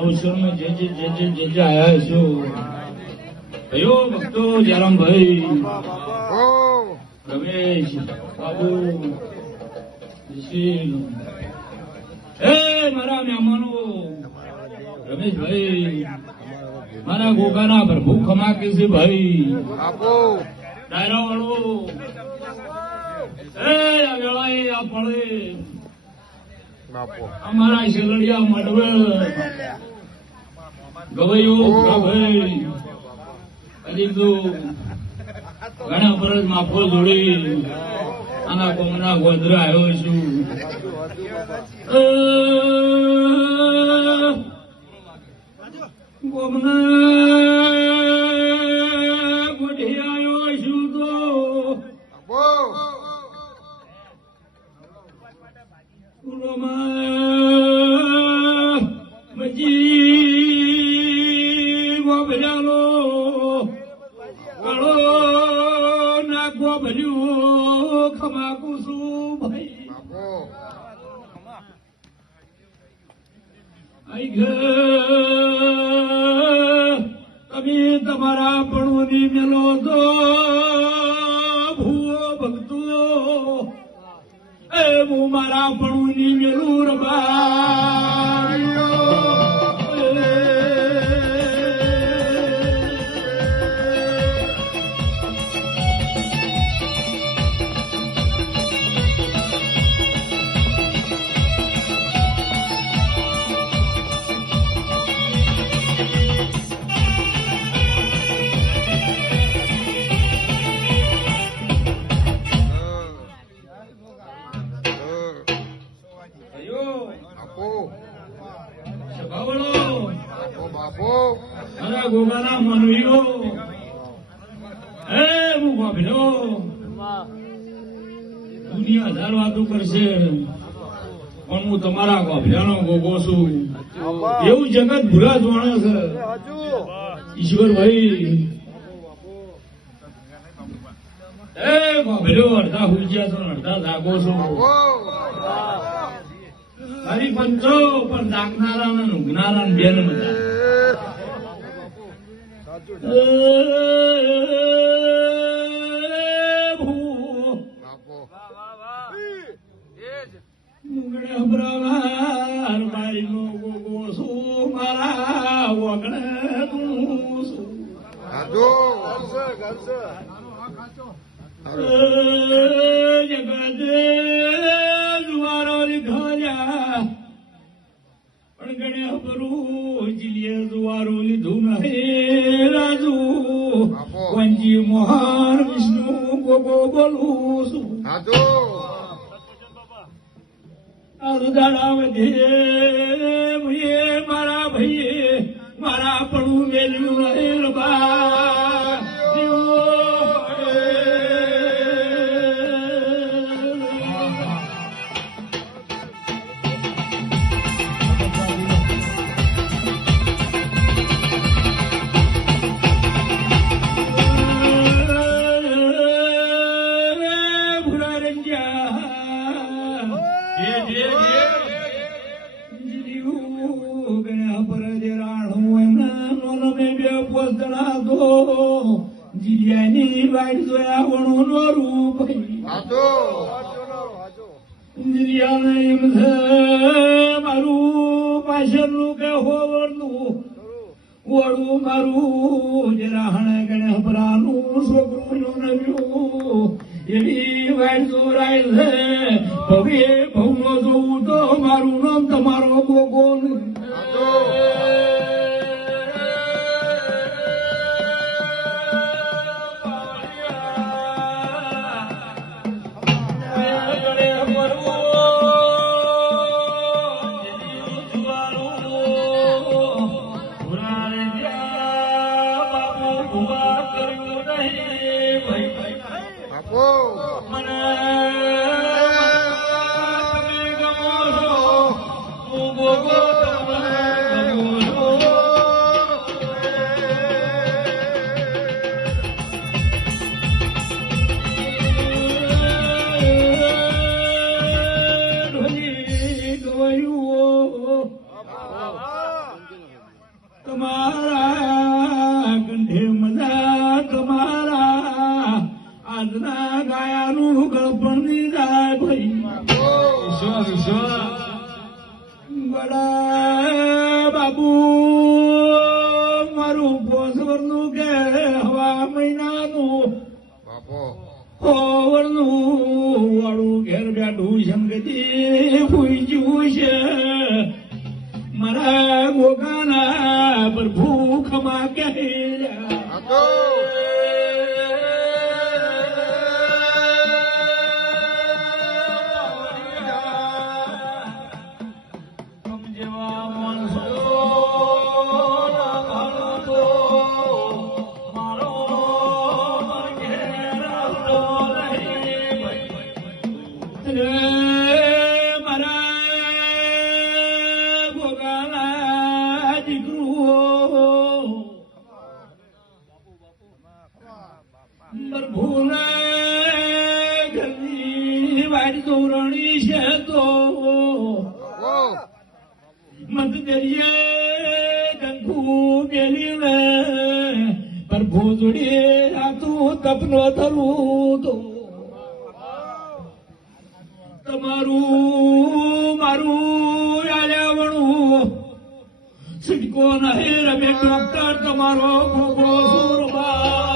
અવસરમાં જે આયા છો કયો ભક્તો જયરામભાઈ રમેશ બાબુ મારા મહેમાનો રમેશભાઈ મારા ગોગાના પ્રભુ ખમા કેસી ભાઈ ડાયરા વાળો આ વેળાએ આ પડે અમારા શેલડિયા મડવે ગવૈયો ભાઈ હજી તો ઘણા વર્ષ માફો જોડી આના કોમના ગોધરા આવ્યો છું કોમના ગોઠી આવ્યો છું તો ભર્યું ખમાકું છું ભાઈ તમે તમારા પણોની મેલો તો ભૂવો ભક્તો હું મારા પણોની મેલું રબા ગોગાના મનવીનો હું ગોભ્યો દુનિયા હજાર વાતો કરશે પણ હું તમારા ગોભ્યાનો ગોગો છું એવું જગત ભૂલા જ માણે છે ઈશ્વરભાઈ ગોભ્યો અડધા હુજ્યા છો અડધા જાગો છો હરી પંચો પણ જાગનારા ને ઊંઘનારા ને બેન બધા મારી નો ગોગો શું મારા વગણે તું શું જગત જુવારો લીધા પણ ગણે બરું જીલીએ જુવારો લીધું નહીં રાજુ વંજી મોહન વિષ્ણુ ગોગો બોલું છું દાડા વધે મારા ભાઈએ મારા પણ મેલ્યું નહીં રબા જીર્યું ગયા પર જે રાણું એના નોનમે બે પોસ્તડા તો જીરિયાની વાટ જોયા વણું નો રૂપ જીરિયાને એમ છે મારું પાછળનું કે હોવરનું વળું મારું જે રાહણે ગણે હપરાનું છોકરું નવ્યું એવી વાટ જોરાય છે ભવે ભવનો જોવું તો મારું નામ તમારો ગોગો તમારા કંઠે મજા તમારા આજના ગાયાનું ગળપણ જાય ભાઈ બડા બાબુ મારું પોસવરનું કે હવા મહિનાનું હોવરનું વાળું ઘેર બેઠું શંકતી ભૂઈ ગયું છે મારા ગોગાના પર ભૂખમાં કહેલા ધોરણી છે તો મત દરિયે ડંખુ બેલી ને પર ભોજડીએ આતું તપનો થવું તો તમારું મારું આલ્યાવણું સિટકો નહીં રમે ડોક્ટર તમારો ભોગો સુરબા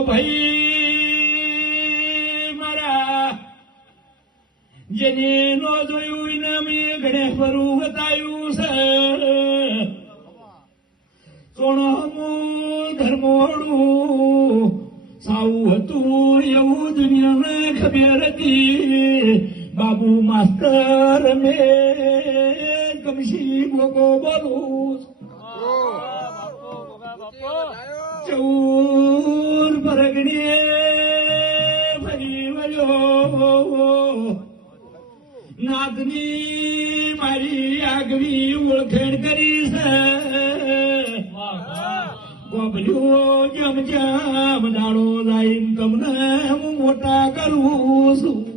ભાઈ મારા જેને નો જોયું એને મેં ઘડે ફરું બતાવ્યું છે સોણમું ધર્મોડું સાવું હતું એવું દુનિયાને ખબર હતી બાબુ માસ્તર મેં કમશી ગોગો બોલું ચૌર પરગડીએ ફરી વળ્યો નાથની મારી આગવી ઓળખેણ કરી છે ગોબલ્યો જમ જમ દાડો લાઈન તમને હું મોટા કરું છું